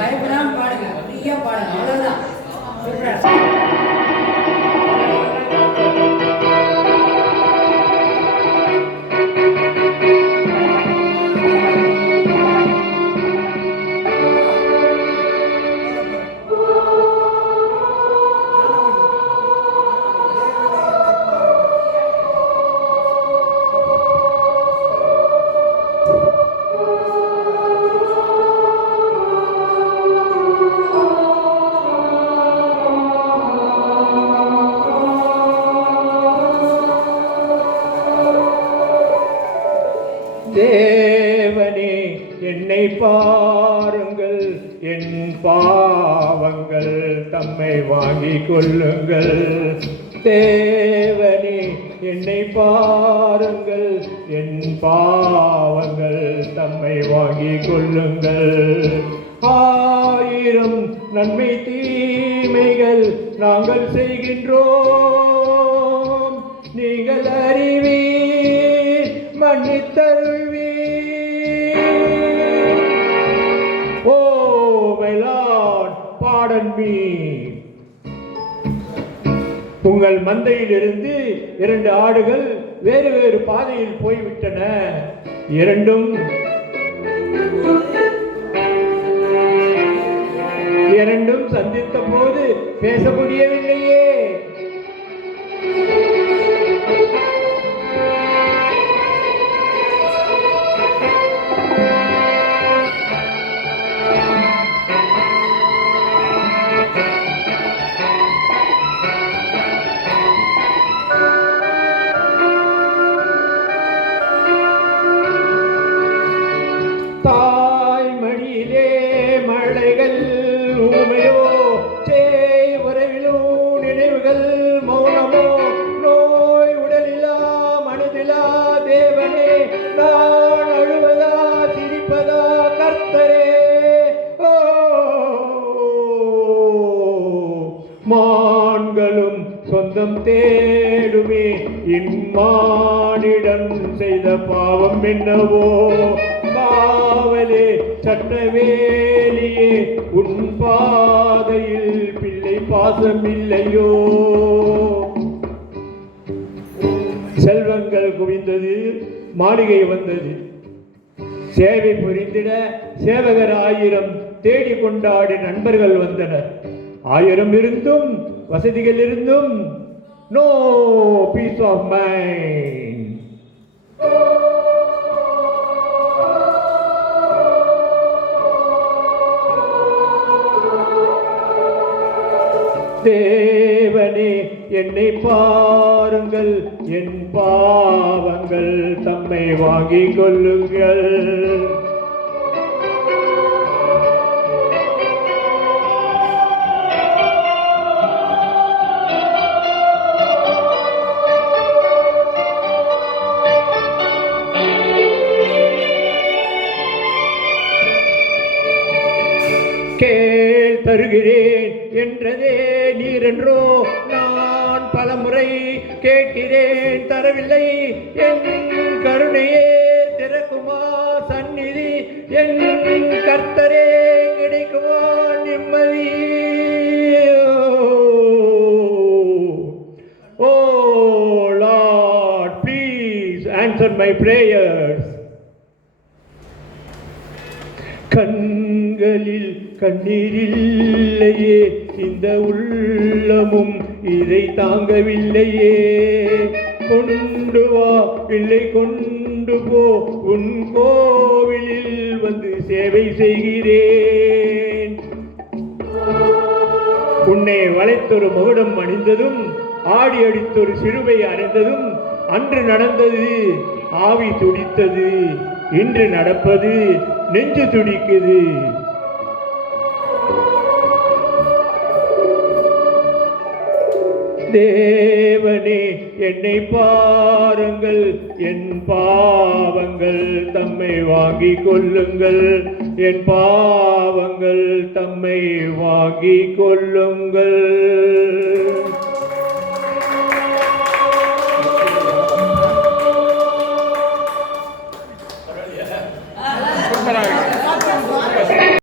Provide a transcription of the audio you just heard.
பயப்படாம பாடுங்க, ஃப்ரீயா பாடுங்க, அவ்வளவுதான். தேவனே என்னை பாருங்கள், என் பாவங்கள் தம்மை வாங்கிக் கொள்ளுங்கள். தேவனே என்னை பாருங்கள், என் பாவங்கள் தம்மை வாங்கிக் கொள்ளுங்கள். ஆயிரம் நன்மை தீமைகள் நாங்கள் செய்கின்றோம், நீங்கள் அறிவீர், மன்னித்தருள்வீர். Oh my Lord, pardon me. உங்கள் மந்தையிலிருந்து 2 ஆடுகள் வேறு வேறு பாதையில் போய்விட்டன. இரண்டும் சந்தித்த போது பேச முடியவில்லையே. தாய்மடியிலே மழைகள் ஊமையோ, சேய் உறவிலோ நினைவுகள் மௌனமோ, நோய் உடலிலா மனதிலா தேவனே, நான் அழுவதா சிரிப்பதா கர்த்தரே. ஓ மான்களும் சொந்தம் தேடுமே, இம்மானிடம் செய்த பாவம் என்னவோ. காவலே சட்டவேலியே, உன் பாதையில் பிள்ளை பாசம் இல்லையோ. செல்வங்கள் குவிந்தது, மாளிகை வந்தது. சேவை புரிந்திட சேவகர் 1000 தேடி கொண்டாடி நண்பர்கள் வந்தனர். 1000 இருந்தும் வசதிகள் இருந்தும் நோ பீஸ் ஆஃப் மைண்ட். தேவனே என்னை பாருங்கள், என் பாவங்கள் தம்மை வாங்கிக் கொள்ளுங்கள். கேள் தருகிறேன் என்றதே நீரென்றோ, நான் பலமுறை கேட்கிறேன் தரவில்லை. என் கருணையே திறக்குமா சந்நிதி, என் கர்த்தரே கிடைக்குமா நிம்மதி. ஓ Lord, please answer my prayers. கண்களில் கண்ணீரில்லையே, இந்த உள்ளமும் இதை தாங்கவில்லையே. கொண்டு வா இல்லை கொண்டு போ, உன் கோவிலில் வந்து சேவை செய்கிறேன். உன்னை வளைத்தொரு மகுடம் அணிந்ததும், ஆடி அடித்தொரு சிறுவை அறைந்ததும் அன்று நடந்தது. ஆவி துடித்தது, இன்று நடப்பது நெஞ்சு துடிக்குது. தேவனே என்னை பாருங்கள், என் பாவங்கள் தம்மை வாங்கிக் கொள்ளுங்கள். என் பாவங்கள் தம்மை வாங்கிக் கொள்ளுங்கள். சூப்பராக